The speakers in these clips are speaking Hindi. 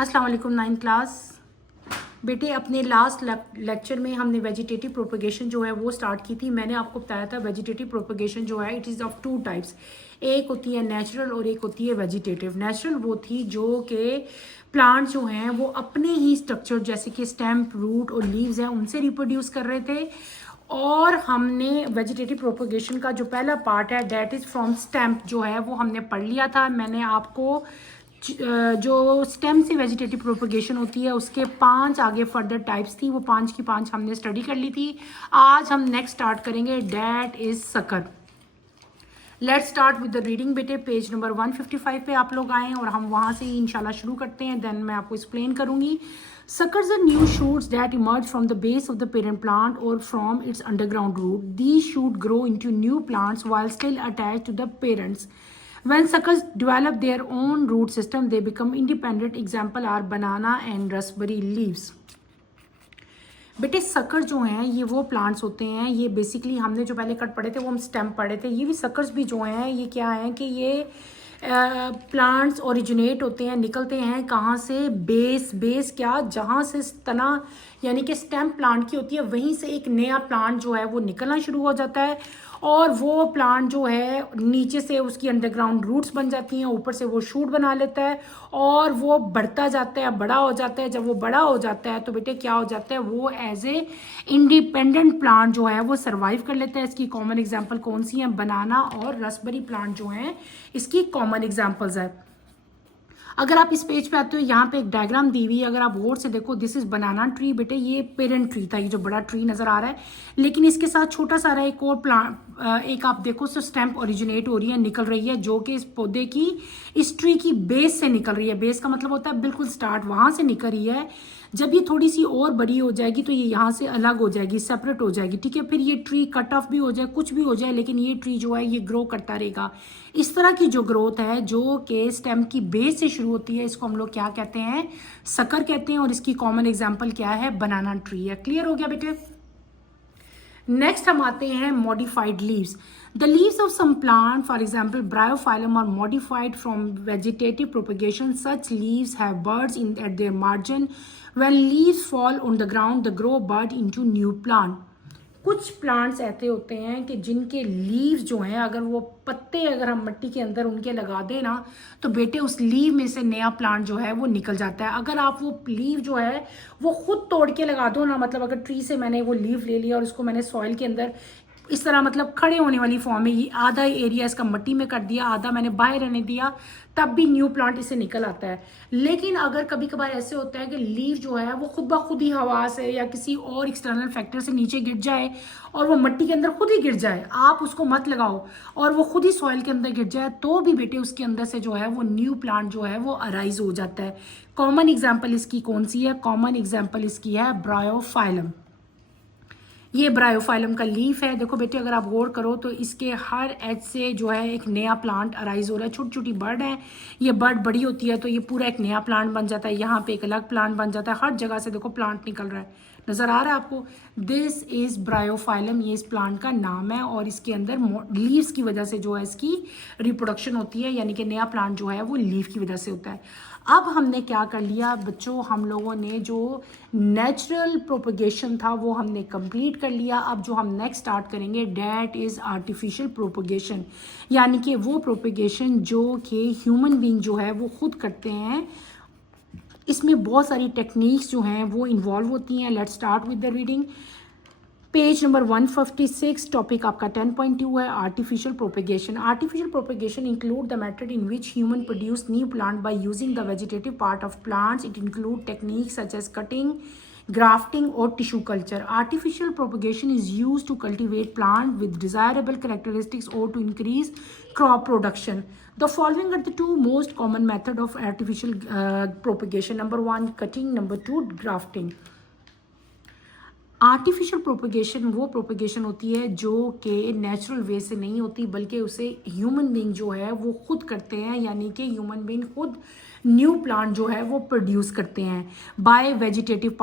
अस्सलाम वालेकुम 9th क्लास। बेटे अपने लास्ट लेक्चर में हमने वेजिटेटिव प्रोपगेशन जो है वो स्टार्ट की थी। मैंने आपको बताया था वेजिटेटिव प्रोपगेशन जो है it is of two types, एक होती है नेचुरल और एक होती है वेजिटेटिव। नेचुरल वो थी जो कि प्लांट जो हैं वो अपने ही स्ट्रक्चर जैसे कि स्टेम, रूट और लीव्स हैं उनसे रिप्रोड्यूस कर रहे थे। और हमने वेजिटेटिव प्रोपगेशन का जो पहला पार्ट है डेट इज़ फ्रॉम स्टेम जो है वो हमने पढ़ लिया था। मैंने आपको जो स्टेम से वेजिटेटिव प्रोपगेशन होती है उसके 5 आगे फर्दर टाइप्स थी, वो 5 की 5 हमने स्टडी कर ली थी। आज हम नेक्स्ट स्टार्ट करेंगे date is sucker. Let's start with the reading बेटे। पेज नंबर 155 पे आप लोग आए और हम वहाँ से ही इंशाल्लाह शुरू करते हैं, देन मैं आपको एक्सप्लेन करूंगी। Suckers are new shoots that emerge from the base of the parent plant or from its underground root. These shoots grow into new plants while still attached to the parents. When suckers develop their own root system, they become independent. Example are banana and raspberry leaves. बेटे सकर जो हैं ये वो प्लांट्स होते हैं, ये बेसिकली हमने जो पहले कट पढ़े थे वो हम स्टेम पढ़े थे। ये भी सकर्स भी जो हैं ये क्या है कि ये प्लांट्स ओरिजिनेट होते हैं, निकलते हैं कहाँ से? बेस क्या, जहाँ से तना यानी कि स्टेम प्लांट की होती है वहीं से एक नया प्लांट जो है वो निकलना शुरू हो जाता है और वो प्लांट जो है नीचे से उसकी अंडरग्राउंड रूट्स बन जाती हैं, ऊपर से वो शूट बना लेता है और वो बढ़ता जाता है, बड़ा हो जाता है। जब वो बड़ा हो जाता है तो बेटे क्या हो जाता है, वो एज ए इंडिपेंडेंट प्लांट जो है वो सर्वाइव कर लेता है। इसकी कॉमन एग्जांपल कौन सी है? बनाना और रसबेरी प्लांट जो हैं इसकी कॉमन एग्जांपल्स है। अगर आप इस पेज पे आते हो यहाँ पे एक डायग्राम दी हुई है, अगर आप गौर से देखो दिस इज बनाना ट्री। बेटे ये पेरेंट ट्री था, ये जो बड़ा ट्री नजर आ रहा है, लेकिन इसके साथ छोटा सा रहा एक और प्लांट, एक आप देखो सो स्टेम ओरिजिनेट हो रही है, निकल रही है, जो कि इस पौधे की, इस ट्री की बेस से निकल रही है। बेस का मतलब होता है बिल्कुल स्टार्ट, वहां से निकल रही है। जब ये थोड़ी सी और बड़ी हो जाएगी तो ये यहाँ से अलग हो जाएगी, सेपरेट हो जाएगी, ठीक है। फिर ये ट्री कट ऑफ भी हो जाए, कुछ भी हो जाए, लेकिन ये ट्री जो है ये ग्रो करता रहेगा। इस तरह की जो ग्रोथ है जो कि स्टेम की बेस से शुरू होती है, इसको हम लोग क्या कहते हैं? सकर कहते हैं। और इसकी कॉमन एग्जाम्पल क्या है? बनाना ट्री है। क्लियर हो गया बेटे? नेक्स्ट हम आते हैं modified leaves. The leaves of some plant, for example, bryophyllum, are modified from vegetative propagation. Such leaves have buds at their margin. When leaves fall on the ground, they grow bud into new plant. कुछ प्लांट्स ऐसे होते हैं कि जिनके लीव्स जो हैं, अगर वो पत्ते अगर हम मिट्टी के अंदर उनके लगा दें ना तो बेटे उस लीव में से नया प्लांट जो है वो निकल जाता है। अगर आप वो लीव जो है वो खुद तोड़ के लगा दो ना, मतलब अगर ट्री से मैंने वो लीव ले लिया और उसको मैंने सॉइल के अंदर इस तरह मतलब खड़े होने वाली फॉर्म में, ये आधा एरिया इसका मिट्टी में कर दिया, आधा मैंने बाहर रहने दिया, तब भी न्यू प्लांट इससे निकल आता है। लेकिन अगर कभी कभार ऐसे होता है कि लीव जो है वो खुद ब खुद ही हवा से या किसी और एक्सटर्नल फैक्टर से नीचे गिर जाए और वो मिट्टी के अंदर खुद ही गिर जाए, आप उसको मत लगाओ, और वो खुद ही सॉइल के अंदर गिर जाए, तो भी बेटे उसके अंदर से जो है वो न्यू प्लांट जो है वो अराइज हो जाता है। कॉमन एग्जाम्पल इसकी कौन सी है? कॉमन एग्जाम्पल इसकी है ब्रायोफाइलम। ये ब्रायोफाइलम का लीफ है। देखो बेटे अगर आप गौर करो तो इसके हर एज से जो है एक नया प्लांट अराइज हो रहा है। छोटी छोटी बर्ड है, ये बर्ड बड़ी होती है तो ये पूरा एक नया प्लांट बन जाता है, यहाँ पे एक अलग प्लांट बन जाता है, हर जगह से देखो प्लांट निकल रहा है, नजर आ रहा है आपको? दिस इज ब्रायोफाइलम, ये इस प्लांट का नाम है और इसके अंदर लीव्स की वजह से जो है इसकी रिप्रोडक्शन होती है, यानी कि नया प्लांट जो है वो लीफ की वजह से होता है। अब हमने क्या कर लिया बच्चों, हम लोगों ने जो नेचुरल प्रोपगेशन था वो हमने कंप्लीट कर लिया। अब जो हम नेक्स्ट स्टार्ट करेंगे डेट इज आर्टिफिशियल प्रोपगेशन, यानी कि वो प्रोपगेशन जो कि ह्यूमन बीइंग जो है वो खुद करते हैं। इसमें बहुत सारी टेक्निक्स जो हैं वो इन्वॉल्व होती हैं। Let's start with the reading. Page number 156, topic आपका 10.2 है artificial propagation. Artificial propagation include the method in which human produce new plant by using the vegetative part of plants. It include techniques such as cutting, grafting or tissue culture. Artificial propagation is used to cultivate plant with desirable characteristics or to increase crop production. The following are the two most common method of artificial propagation. Number 1 cutting, number 2 grafting. Artificial propagation वो प्रोपगेशन होती है जो कि नेचुरल वे से नहीं होती, बल्कि उसे ह्यूमन बीइंग जो है वो खुद करते हैं, यानी कि ह्यूमन बीइंग खुद न्यू प्लांट जो है वो प्रोड्यूस करते हैं बाय वेजिटेटिव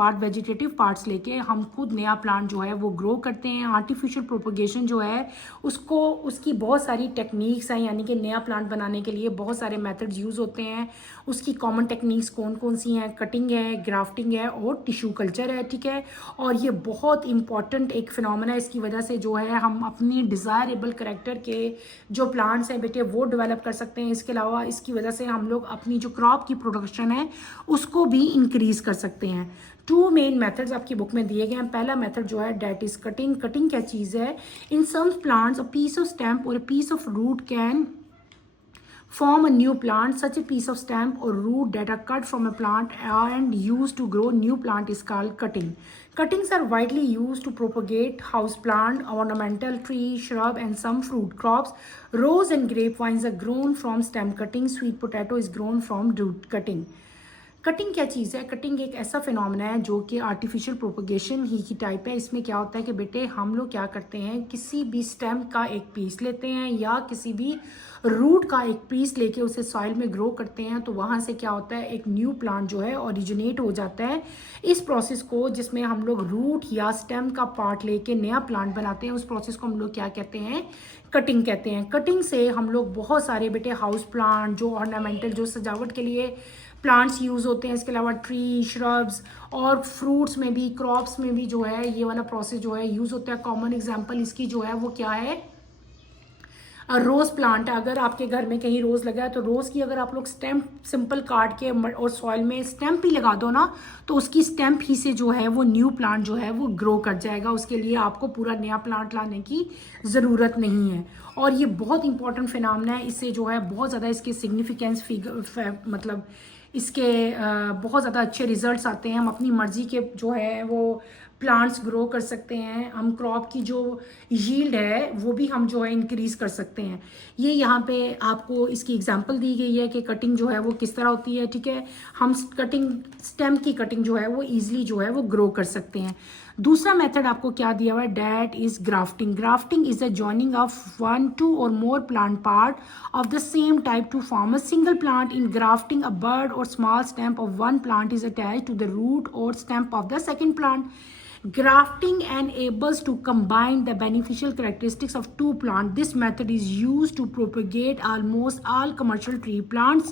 पार्ट्स लेके हम खुद नया प्लांट जो है वो ग्रो करते हैं। आर्टिफिशियल प्रोपगेशन जो है उसकी बहुत सारी टेक्निक्स हैं, यानी कि नया प्लांट बनाने के लिए बहुत सारे मेथड्स यूज़ होते हैं। उसकी कॉमन टेक्निक्स कौन कौन सी हैं? कटिंग है, ग्राफ्टिंग है और टिश्यू कल्चर है, ठीक है। और ये बहुत इंपॉर्टेंट एक फिनोमेना है। इसकी वजह से जो है हम अपनी डिज़ायरेबल करेक्टर के जो प्लांट्स हैं बेटे वो डेवलप कर सकते हैं। इसके अलावा इसकी वजह से हम लोग अपनी जो क्रॉप की प्रोडक्शन है उसको भी इंक्रीज कर सकते हैं। 2 मेन मेथड्स आपकी बुक में दिए गए हैं। पहला मेथड जो है डेट इज कटिंग। कटिंग क्या चीज़ है? In some plants a piece of stem और a piece of root can form a new plant. Such a piece of stem or root that are cut from a plant and used to grow new plant is called cutting. Cuttings are widely used to propagate house plant, ornamental tree, shrub and some fruit crops. Rose and grapevines are grown from stem cutting. Sweet potato is grown from root cutting. Cutting क्या चीज़ है? कटिंग एक ऐसा फिनोमेना है जो कि आर्टिफिशियल प्रोपगेशन ही की टाइप है। इसमें क्या होता है कि बेटे हम लोग क्या करते हैं, किसी भी स्टेम का एक पीस लेते हैं या किसी भी रूट का एक पीस लेके उसे सॉइल में ग्रो करते हैं, तो वहाँ से क्या होता है एक न्यू प्लांट जो है ओरिजिनेट हो जाता है। इस प्रोसेस को जिसमें हम लोग रूट या स्टेम का पार्ट लेके नया प्लांट बनाते हैं, उस प्रोसेस को हम लोग क्या कहते हैं? कटिंग कहते हैं। कटिंग से हम लोग बहुत सारे बेटे हाउस प्लांट जो ऑर्नामेंटल जो सजावट के लिए प्लांट्स यूज़ होते हैं, इसके अलावा ट्री, श्रब्स और फ्रूट्स में भी, क्रॉप्स में भी जो है ये वाला प्रोसेस जो है यूज़ होता है। कॉमन एग्जांपल इसकी जो है वो क्या है? रोज़ प्लांट है। अगर आपके घर में कहीं रोज़ लगा है तो रोज़ की अगर आप लोग स्टेम सिंपल काट के और सॉइल में स्टेम्प ही लगा दो ना, तो उसकी स्टेम्प ही से जो है वो न्यू प्लांट जो है वो ग्रो कर जाएगा। उसके लिए आपको पूरा नया प्लांट लाने की ज़रूरत नहीं है। और ये बहुत इंपॉर्टेंट फिनोमेना है। इससे जो है बहुत ज़्यादा इसके सिग्निफिकेंस मतलब इसके बहुत ज़्यादा अच्छे रिजल्ट्स आते हैं। हम अपनी मर्ज़ी के जो है वो प्लांट्स ग्रो कर सकते हैं। हम क्रॉप की जो यील्ड है वो भी हम जो है इंक्रीज कर सकते हैं। ये यहाँ पे आपको इसकी एग्जांपल दी गई है कि कटिंग जो है वो किस तरह होती है, ठीक है। हम कटिंग स्टेम की कटिंग जो है वो ईजिली जो है वो ग्रो कर सकते हैं। दूसरा मेथड आपको क्या दिया हुआ है? That is grafting. Grafting is the joining of 1, 2 और more plant part of the same type to form a single plant. In grafting a bud और small stem of one plant is attach to the root और stem of the second plant. Grafting enables to combine the beneficial characteristics of two plants. This method is used to propagate almost all commercial tree plants.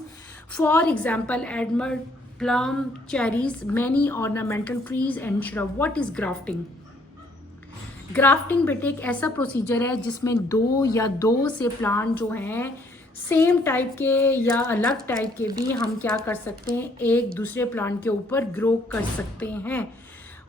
For example, almond, plum, cherries, many ornamental trees and shrub. What is grafting? Grafting बेटे एक ऐसा प्रोसीजर है जिसमें 2 या 2 से प्लांट जो हैं सेम टाइप के या अलग टाइप के भी हम क्या कर सकते हैं, एक दूसरे प्लांट के ऊपर ग्रो कर सकते हैं।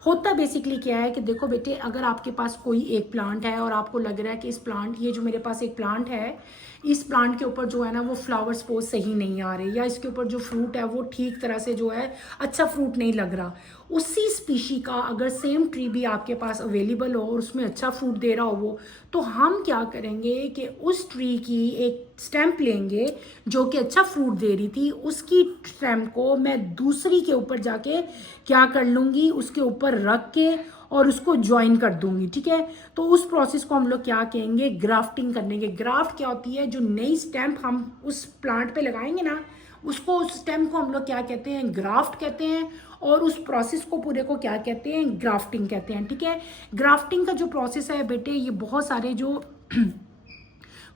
होता बेसिकली क्या है कि देखो बेटे, अगर आपके पास कोई एक प्लांट है और आपको लग रहा है कि इस प्लांट, ये जो मेरे पास एक प्लांट है, इस प्लांट के ऊपर जो है ना वो फ्लावर सपोज सही नहीं आ रहे, या इसके ऊपर जो फ्रूट है वो ठीक तरह से जो है अच्छा फ्रूट नहीं लग रहा, उसी स्पीशी का अगर सेम ट्री भी आपके पास अवेलेबल हो और उसमें अच्छा फ्रूट दे रहा हो वो, तो हम क्या करेंगे कि उस ट्री की एक स्टेम्प लेंगे जो कि अच्छा फ्रूट दे रही थी, उसकी स्टेम्प को मैं दूसरी के ऊपर जाके क्या कर लूँगी, उसके ऊपर रख के और उसको ज्वाइन कर दूंगी, ठीक है। तो उस प्रोसेस को हम लोग क्या कहेंगे, ग्राफ्टिंग करने के। ग्राफ्ट क्या होती है, जो नई स्टेम्प हम उस प्लांट पे लगाएंगे ना, उसको, उस स्टेम को हम लोग क्या कहते हैं, ग्राफ्ट कहते हैं, और उस प्रोसेस को पूरे को क्या कहते हैं, ग्राफ्टिंग कहते हैं, ठीक है। ग्राफ्टिंग का जो प्रोसेस है बेटे, ये बहुत सारे जो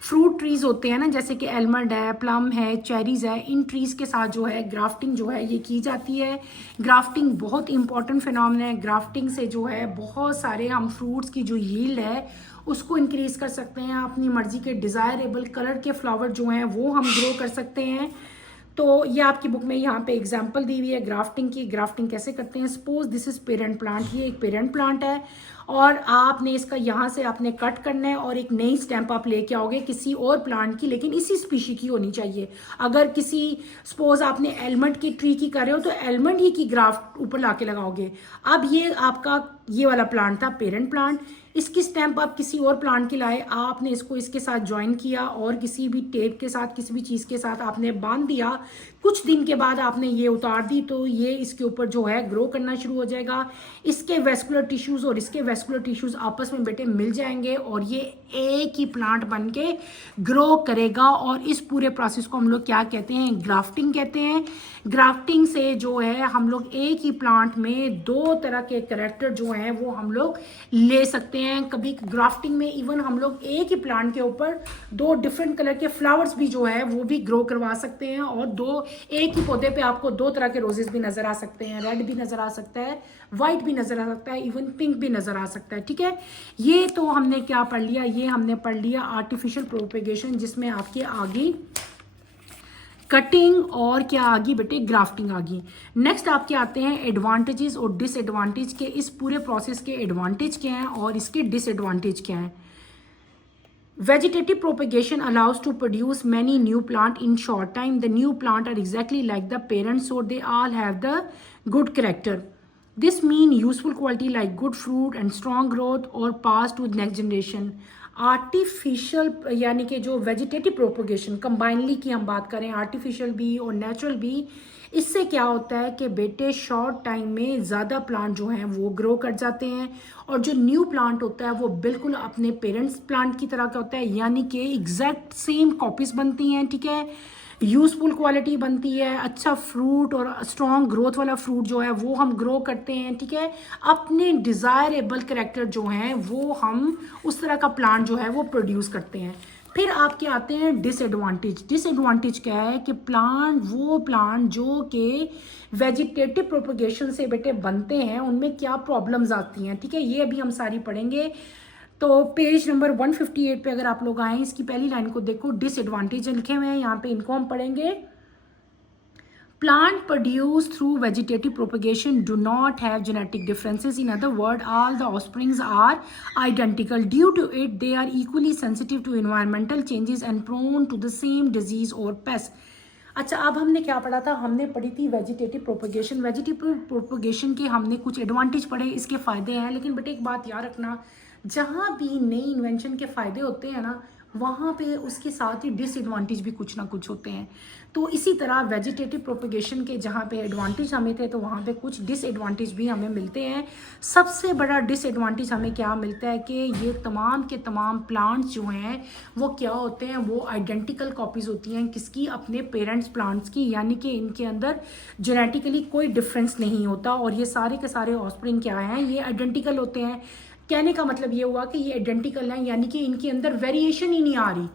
फ्रूट ट्रीज होते हैं ना, जैसे कि एलमंड है, प्लम है, चेरीज है, इन ट्रीज के साथ जो है ग्राफ्टिंग जो है ये की जाती है। ग्राफ्टिंग बहुत इंपॉर्टेंट फिनोमेना है। ग्राफ्टिंग से जो है बहुत सारे हम फ्रूट्स की जो यील्ड है उसको इंक्रीज कर सकते हैं। अपनी मर्जी के डिज़ायरेबल कलर के फ्लावर जो हैं वो हम ग्रो कर सकते हैं। तो ये आपकी बुक में यहाँ पे एग्जांपल दी हुई है ग्राफ्टिंग की। ग्राफ्टिंग कैसे करते हैं, suppose this is parent plant, ये एक पेरेंट प्लांट है और आपने इसका यहाँ से आपने कट करना है और एक नई स्टेम्प आप लेके आओगे किसी और प्लांट की, लेकिन इसी स्पीशी की होनी चाहिए। अगर किसी सपोज आपने एलमंड की ट्री की कर रहे हो तो एलमंड ही की ग्राफ्ट ऊपर ला के लगाओगे। अब ये आपका ये वाला प्लांट था पेरेंट प्लांट, इसकी स्टैम्प आप किसी और प्लांट की लाए, आपने इसको इसके साथ ज्वाइन किया और किसी भी टेप के साथ, किसी भी चीज़ के साथ आपने बांध दिया, कुछ दिन के बाद आपने ये उतार दी तो ये इसके ऊपर जो है ग्रो करना शुरू हो जाएगा। इसके वेस्कुलर टिश्यूज़ और इसके वेस्कुलर टिश्यूज़ आपस में बेटे मिल जाएंगे और ये एक ही प्लांट बन के ग्रो करेगा। और इस पूरे प्रोसेस को हम लोग क्या कहते हैं, ग्राफ्टिंग कहते हैं। ग्राफ्टिंग से जो है हम लोग एक ही प्लांट में दो तरह के कैरेक्टर जो हैं वो हम लोग ले सकते हैं। कभी ग्राफ्टिंग में इवन हम लोग एक ही प्लांट के ऊपर दो डिफरेंट कलर के फ्लावर्स भी जो है वो भी ग्रो करवा सकते हैं। और दो एक ही पौधे पे आपको दो तरह के रोजेस भी नजर आ सकते हैं, रेड भी नजर आ सकता है, व्हाइट भी नजर आ सकता है, इवन पिंक भी नजर आ सकता है। ठीक है, ये तो हमने क्या पढ़ लिया, ये हमने पढ़ लिया आर्टिफिशियल प्रोपेगेशन, जिसमें आपके आगे कटिंग और क्या आ गई बेटे, ग्राफ्टिंग आ गई। नेक्स्ट आपके आते हैं एडवांटेजेस और डिसएडवांटेज के। इस पूरे प्रोसेस के एडवांटेज क्या हैं और इसके डिसएडवांटेज क्या हैं। Vegetative propagation allows to produce many new plant in short time. The new plant are exactly like the parents, so they all have the good character. This mean useful quality like good fruit and strong growth or pass to the next generation. Artificial यानी कि जो वेजिटेटिव प्रोपोगेशन कंबाइनली की हम बात करें, आर्टिफिशियल भी और नेचुरल भी, इससे क्या होता है कि बेटे शॉर्ट टाइम में ज़्यादा प्लांट जो हैं वो ग्रो कर जाते हैं और जो न्यू प्लांट होता है वो बिल्कुल अपने पेरेंट्स प्लांट की तरह का होता है, यानी कि एग्जैक्ट सेम कॉपीज बनती हैं। ठीक है, यूजफुल क्वालिटी बनती है, अच्छा फ्रूट और स्ट्रॉन्ग ग्रोथ वाला फ्रूट जो है वो हम ग्रो करते हैं। ठीक है, अपने डिज़ायरेबल कैरेक्टर जो हैं वो हम उस तरह का प्लांट जो है वो प्रोड्यूस करते हैं। फिर आपके आते हैं डिसएडवांटेज। डिसएडवांटेज क्या है कि वो प्लांट जो कि वेजिटेटिव प्रोपगेशन से बेटे बनते हैं उनमें क्या प्रॉब्लम्स आती हैं। ठीक है, ये अभी हम सारी पढ़ेंगे। तो पेज नंबर 158 पे अगर आप लोग आए, इसकी पहली लाइन को देखो, डिसएडवांटेज लिखे हुए हैं यहाँ पे, इनको हम पढ़ेंगे। Plant produced through vegetative propagation do not have genetic differences. In other words, all the offsprings are identical. Due to it, they are equally sensitive to environmental changes and prone to the same disease or pest. अच्छा, अब हमने क्या पढ़ा था, हमने पढ़ी थी वेजिटेटिव प्रोपगेशन। वेजिटेटिव प्रोपगेशन के हमने कुछ एडवांटेज पढ़े, इसके फ़ायदे हैं। लेकिन बेटे एक बात याद रखना, जहाँ भी नई इन्वेंशन के फ़ायदे होते हैं ना, वहाँ पे उसके साथ ही डिसएडवांटेज भी कुछ ना कुछ होते हैं। तो इसी तरह वेजिटेटिव प्रोपगेशन के जहाँ पे एडवांटेज हमें थे तो वहाँ पे कुछ डिसएडवांटेज भी हमें मिलते हैं। सबसे बड़ा डिसएडवांटेज हमें क्या मिलता है कि ये तमाम के तमाम प्लांट्स जो हैं वो क्या होते हैं, वो आइडेंटिकल कॉपीज़ होती हैं किसकी, अपने पेरेंट्स प्लांट्स की, यानी कि इनके अंदर जेनेटिकली कोई डिफरेंस नहीं होता। और ये सारे के सारे ऑफस्प्रिंग क्या हैं, ये आइडेंटिकल होते हैं। कहने का मतलब ये हुआ कि ये आइडेंटिकल हैं, यानी कि इनके अंदर वेरिएशन ही नहीं आ रही,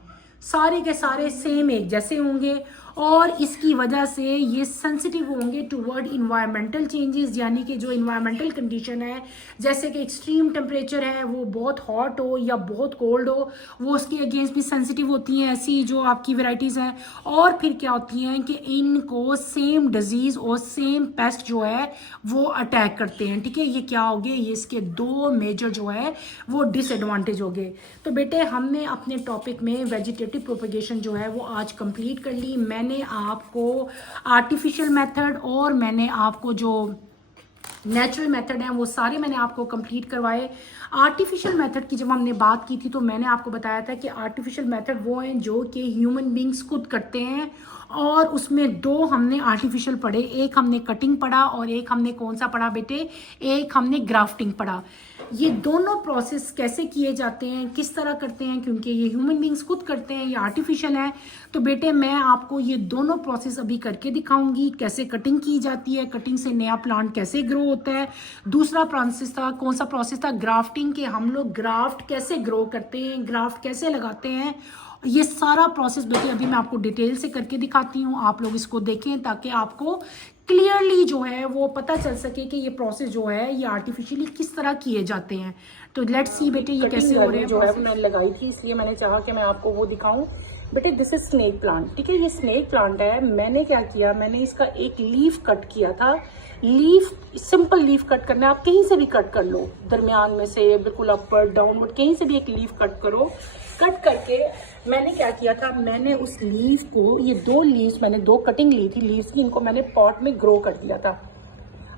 सारे के सारे सेम एक जैसे होंगे। और इसकी वजह से ये सेंसिटिव होंगे टूवर्ड इन्वायरमेंटल चेंजेस, यानी कि जो इन्वायरमेंटल कंडीशन है, जैसे कि एक्सट्रीम टेम्परेचर है, वो बहुत हॉट हो या बहुत कोल्ड हो, वो उसके अगेंस्ट भी सेंसिटिव होती हैं, ऐसी जो आपकी वेराइटीज़ हैं। और फिर क्या होती हैं कि इनको सेम डिजीज़ और सेम पेस्ट जो है वो अटैक करते हैं। ठीक है, ये क्या हो गए, ये इसके दो मेजर जो है वो डिसएडवांटेज हो गए। तो बेटे हमने अपने टॉपिक में वेजिटेटिव प्रोपगेशन जो है वो आज कंप्लीट कर ली। मैंने आपको आर्टिफिशियल मेथड और मैंने आपको जो नेचुरल मेथड है वो सारे मैंने आपको कंप्लीट करवाए। आर्टिफिशियल मेथड की जब हमने बात की थी तो मैंने आपको बताया था कि आर्टिफिशियल मेथड वो हैं जो कि ह्यूमन बींग्स खुद करते हैं, और उसमें दो हमने आर्टिफिशियल पढ़े, एक हमने कटिंग पढ़ा और एक हमने कौन सा पढ़ा बेटे, एक हमने ग्राफ्टिंग पढ़ा। ये दोनों प्रोसेस कैसे किए जाते हैं, किस तरह करते हैं, क्योंकि ये ह्यूमन बींग्स खुद करते हैं, ये आर्टिफिशियल है। तो बेटे मैं आपको ये दोनों प्रोसेस अभी करके दिखाऊंगी, कैसे कटिंग की जाती है, कटिंग से नया प्लांट कैसे ग्रो होता है। दूसरा प्रोसेस था, कौन सा प्रोसेस था, ग्राफ्टिंग के हम लोग ग्राफ्ट कैसे ग्रो करते हैं, ग्राफ्ट कैसे लगाते हैं। ये सारा प्रोसेस बेटे अभी मैं आपको डिटेल से करके दिखाती हूँ, आप लोग इसको देखें ताकि आपको क्लियरली जो है वो पता चल सके कि ये प्रोसेस जो है ये आर्टिफिशियली किस तरह किए जाते हैं। तो लेट्स सी बेटे ये कैसे हो रहे हैं। जो है मैंने लगाई थी इसलिए मैंने चाहा कि मैं आपको वो दिखाऊं। बेटे दिस इज स्नेक प्लांट। ठीक है, ये स्नेक प्लांट है। मैंने क्या किया, मैंने इसका एक लीफ कट किया था। लीफ सिंपल लीफ कट करना है, आप कहीं से भी कट कर लो, दरमियान में से बिल्कुल अपर डाउनवर्ड कहीं से भी एक लीफ कट करो। कट करके मैंने क्या किया था, मैंने उस लीफ को, ये दो लीव्स मैंने दो कटिंग ली थी लीव्स की, इनको मैंने पॉट में ग्रो कर दिया था।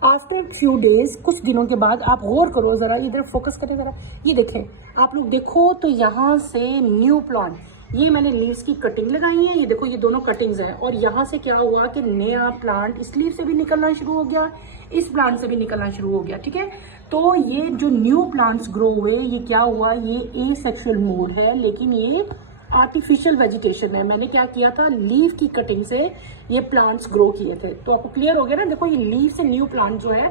आफ्टर फ्यू डेज, कुछ दिनों के बाद, आप गौर करो जरा, इधर फोकस करें जरा, ये देखें आप लोग, देखो तो यहाँ से न्यू प्लांट, ये मैंने लीव्स की कटिंग लगाई है, ये देखो ये दोनों कटिंग्स हैं। और यहाँ से क्या हुआ कि नया प्लांट इस लीव से भी निकलना शुरू हो गया, इस प्लांट से भी निकलना शुरू हो गया, ठीक है। तो ये जो न्यू प्लांट्स ग्रो हुए, ये क्या हुआ, ये एसेक्सुअल मोड है, लेकिन ये आर्टिफिशियल वेजिटेशन है। मैंने क्या किया था, लीव की कटिंग से ये प्लांट्स ग्रो किए थे। तो आपको क्लियर हो गया ना, देखो ये लीव से न्यू प्लांट जो है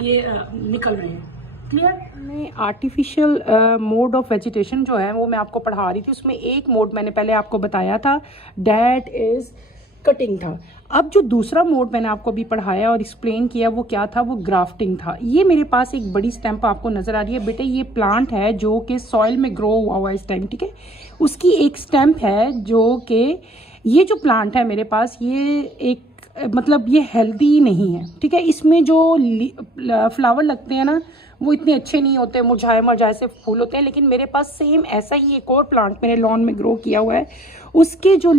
ये निकल रहे हैं, क्लियर। मैं आर्टिफिशियल मोड ऑफ वेजिटेशन जो है वो मैं आपको पढ़ा रही थी, उसमें एक मोड मैंने पहले आपको बताया था, दैट इज कटिंग था। अब जो दूसरा मोड मैंने आपको अभी पढ़ाया और एक्सप्लेन किया वो क्या था, वो ग्राफ्टिंग था। ये मेरे पास एक बड़ी स्टेम्प आपको नजर आ रही है बेटे, ये प्लांट है जो कि सॉइल में ग्रो हुआ हुआ है इस टाइम, ठीक है। उसकी एक स्टेम्प है जो कि ये जो प्लांट है मेरे पास, ये एक मतलब ये हेल्दी नहीं है, ठीक है। इसमें जो फ्लावर लगते हैं ना वो इतने अच्छे नहीं होते, मुरझाए मुरझाए से फूल होते हैं। लेकिन मेरे पास सेम ऐसा ही एक और प्लांट मेरे लॉन में ग्रो किया हुआ है, उसके जो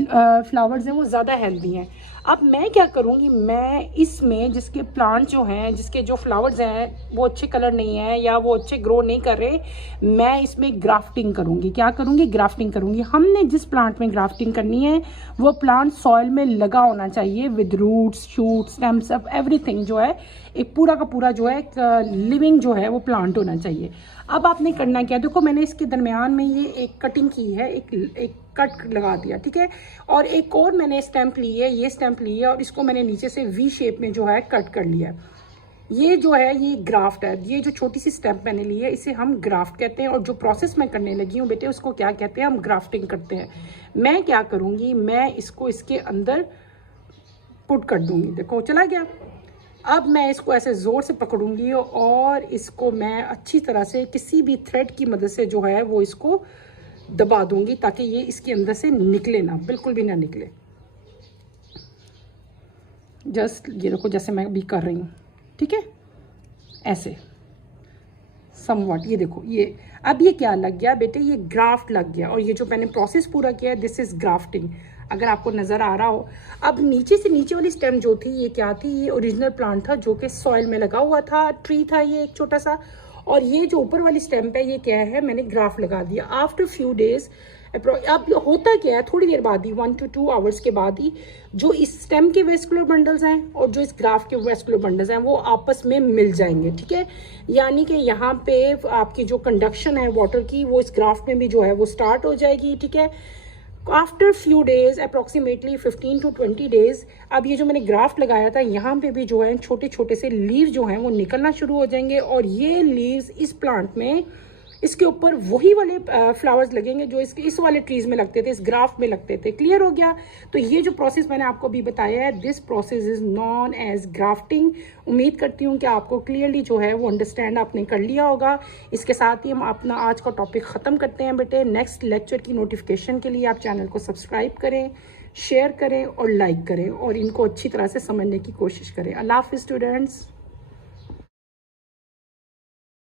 फ्लावर्स हैं वो ज़्यादा हेल्दी हैं। अब मैं क्या करूँगी, मैं इसमें जिसके प्लांट जो हैं, जिसके जो फ्लावर्स हैं वो अच्छे कलर नहीं है या वो अच्छे ग्रो नहीं कर रहे, मैं इसमें ग्राफ्टिंग करूँगी। क्या करूँगी, ग्राफ्टिंग करूँगी। हमने जिस प्लांट में ग्राफ्टिंग करनी है वो प्लांट सॉइल में लगा होना चाहिए with roots, shoots, stems, of everything जो है, एक पूरा का पूरा जो है लिविंग जो है वो प्लांट होना चाहिए। अब आपने करना क्या, देखो मैंने इसके दरमियान में ये एक कटिंग की है, एक कट लगा दिया, ठीक है। और एक और मैंने स्टैम्प ली है, ये स्टैम्प ली है और इसको मैंने नीचे से वी शेप में जो है कट कर लिया। ये जो है ये ग्राफ्ट है। ये जो छोटी सी स्टैम्प मैंने ली है इसे हम ग्राफ्ट कहते हैं, और जो प्रोसेस मैं करने लगी हूँ बेटे उसको क्या कहते हैं, हम ग्राफ्टिंग करते हैं। मैं क्या करूँगी, मैं इसको इसके अंदर पुट कर दूँगी, देखो चला गया। अब मैं इसको ऐसे ज़ोर से पकड़ूंगी और इसको मैं अच्छी तरह से किसी भी थ्रेड की मदद से जो है वो इसको दबा दूंगी ताकि ये इसके अंदर से निकले ना, बिल्कुल भी ना निकले। जस्ट ये देखो जैसे मैं अभी कर रही हूँ, ठीक है, ऐसे समवट। ये देखो ये अब ये क्या लग गया बेटे, ये ग्राफ्ट लग गया। और ये जो मैंने प्रोसेस पूरा किया है दिस इज ग्राफ्टिंग, अगर आपको नज़र आ रहा हो। अब नीचे से नीचे वाली स्टेम जो थी ये क्या थी, ये ओरिजिनल प्लांट था जो कि सॉइल में लगा हुआ था, ट्री था ये एक छोटा सा। और ये जो ऊपर वाली स्टेम है ये क्या है, मैंने ग्राफ्ट लगा दिया। आफ्टर फ्यू डेज, अब होता क्या है, थोड़ी देर बाद ही 1 to 2 आवर्स के बाद ही जो इस स्टेम के वेस्कुलर बंडल्स हैं और जो इस ग्राफ्ट के वेस्कुलर बंडल्स हैं वो आपस में मिल जाएंगे, ठीक है। यानी कि यहाँ पे आपकी जो कंडक्शन है वाटर की वो इस ग्राफ्ट में भी जो है वो स्टार्ट हो जाएगी, ठीक है। After few days, approximately 15 to 20 days, अब ये जो मैंने ग्राफ्ट लगाया था यहाँ पे भी जो है छोटे छोटे से लीव जो हैं वो निकलना शुरू हो जाएंगे। और ये लीव्स इस प्लांट में, इसके ऊपर वही वाले फ्लावर्स लगेंगे जो इस वाले ट्रीज में लगते थे, इस ग्राफ्ट में लगते थे। क्लियर हो गया। तो ये जो प्रोसेस मैंने आपको अभी बताया है, this process is known as grafting. उम्मीद करती हूँ कि आपको क्लियरली जो है वो अंडरस्टैंड आपने कर लिया होगा। इसके साथ ही हम अपना आज का टॉपिक ख़त्म करते हैं बेटे। नेक्स्ट लेक्चर की नोटिफिकेशन के लिए आप चैनल को सब्सक्राइब करें, शेयर करें और लाइक करें और इनको अच्छी तरह से समझने की कोशिश करें। अल्लाह हाफिज़ स्टूडेंट्स।